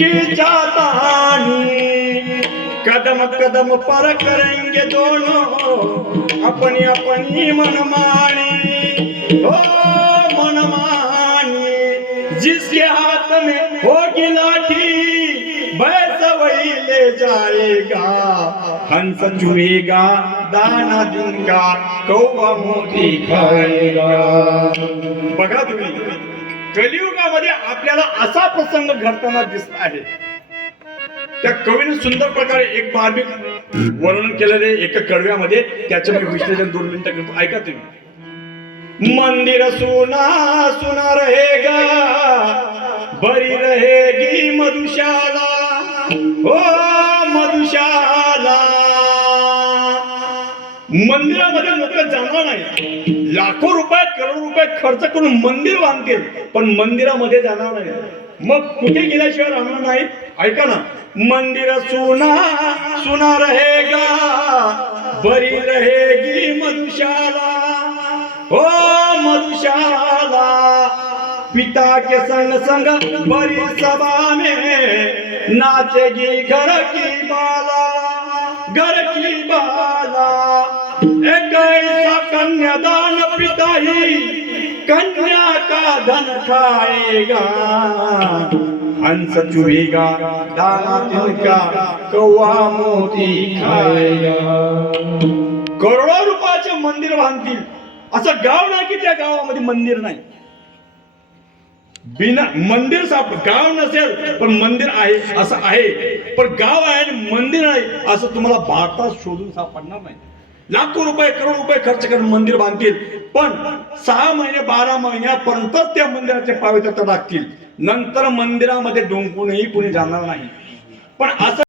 की कदम कदम पर करेंगे दोनों अपनी अपनी मनमानी ओ मनमानी जिसके हाथ में होगी लाठी, वैसा वही ले जाएगा। हंस चुएगा दाना दूँगा, कौवा मोती खाएगा। बघा कलियुगामध्ये आपल्याला असा प्रसंग घडताना दिसत आहे. त्या कवीने सुंदर प्रकारे एक मार्मिक वर्णन केलेले एका कडव्यामध्ये त्याचे मी विश्लेषण दोन मिनिटं करतो. ऐका तुम्ही. मंदिर सुना सुना रहेगा बरी रहेगी मधुशाला. हो मंदिरामध्ये लोक जाणार नाही. लाखो रुपये करोड रुपये खर्च करून मंदिर बांधतील पण मंदिरामध्ये जाणार नाही. मग कुठे गेल्याशिवाय राहणार नाही? ऐका ना. मंदिर सुना सुना रहेगा बरी रहेगी मनुष्याला हो मनुष्याला पिता के संग संग बरी सभा में नाचेगी घर की बाला घर की बाला एक ऐसा कन्यादान पिता ही कन्या का धन खाएगा। हंस चुएगा दाना तिनका कौवा मोती खाएगा। करोडो रुपयाचे मंदिर बांधतील, असं गाव नाही की त्या गावामध्ये मंदिर नाही. बिना मंदिर साप, गाव नसेल, पण मंदिर आहे, असं आहे. पण गाव आहे आणि मंदिर नाही, असं तुम्हाला भारतात शोधून सापडणार नाही. लाखो रुपये करोड रुपये खर्च करून मंदिर बांधतील. पण सहा महिने बारा महिन्यापर्यंतच त्या मंदिराचे पावित्र्य लागतील. नंतर मंदिरामध्ये डोंकूनही कुणी जाणार नाही. पण असं